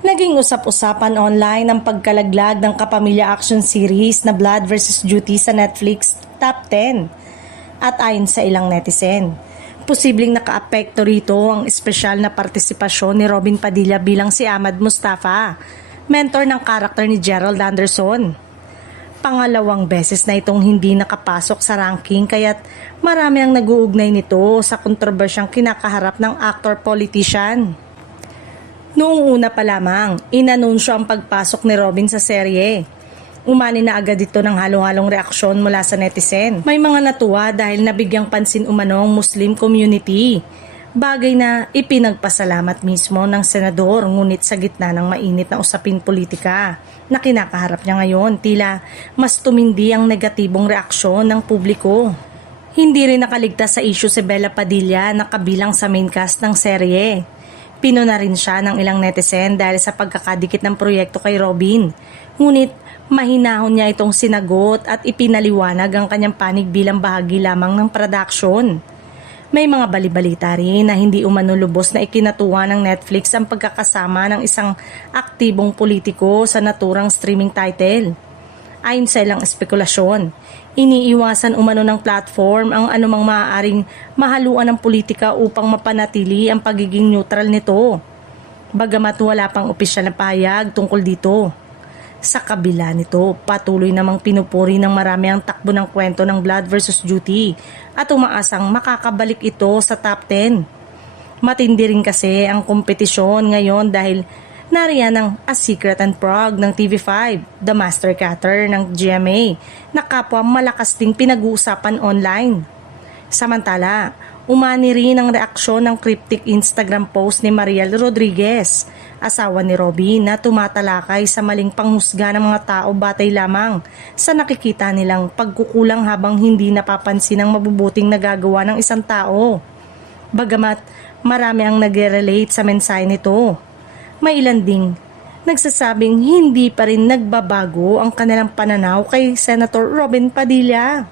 Naging usap-usapan online ang pagkalaglag ng Kapamilya Action Series na Blood vs. Duty sa Netflix Top 10. At ayon sa ilang netizen, posibleng nakaapekto rito ang espesyal na partisipasyon ni Robin Padilla bilang si Ahmad Mustafa, mentor ng karakter ni Gerald Anderson. Pangalawang beses na itong hindi nakapasok sa ranking kaya't marami ang nag-uugnay nito sa kontrobersyang kinakaharap ng actor-politician. Noong una pa lamang, inanunsyo ang pagpasok ni Robin sa serye. Umani na agad ito ng halo-halong reaksyon mula sa netizen. May mga natuwa dahil nabigyang pansin umano ang Muslim community. Bagay na ipinagpasalamat mismo ng senador, ngunit sa gitna ng mainit na usapin politika na kinakaharap niya ngayon, tila mas tumindi ang negatibong reaksyon ng publiko. Hindi rin nakaligtas sa issue si Bella Padilla na kabilang sa main cast ng serye. Pinuna rin siya ng ilang netizen dahil sa pagkakadikit ng proyekto kay Robin. Ngunit mahinahon niya itong sinagot at ipinaliwanag ang kanyang panig bilang bahagi lamang ng production. May mga balibalita rin na hindi umano lubos na ikinatuwa ng Netflix ang pagkakasama ng isang aktibong politiko sa naturang streaming title. Ayon sa ilang espekulasyon, iniiwasan umano ng platform ang anumang maaaring mahaluan ng politika upang mapanatili ang pagiging neutral nito. Bagamat wala pang opisyal na pahayag tungkol dito. Sa kabila nito, patuloy namang pinupuri ng marami ang takbo ng kwento ng Blood vs. Duty at umaasang makakabalik ito sa top 10. Matindi rin kasi ang kompetisyon ngayon dahil nariyan ang A Secret and Prague ng TV5, The Master Cutter ng GMA, na kapwa malakas ding pinag-uusapan online. Samantala, umani rin ang reaksyon ng cryptic Instagram post ni Mariel Rodriguez, asawa ni Robin, na tumatalakay sa maling panghusga ng mga tao batay lamang sa nakikita nilang pagkukulang habang hindi napapansin ang mabubuting nagagawa ng isang tao. Bagamat marami ang nag-relate sa mensahe nito, may ilan ding nagsasabing hindi pa rin nagbabago ang kanilang pananaw kay Senator Robin Padilla.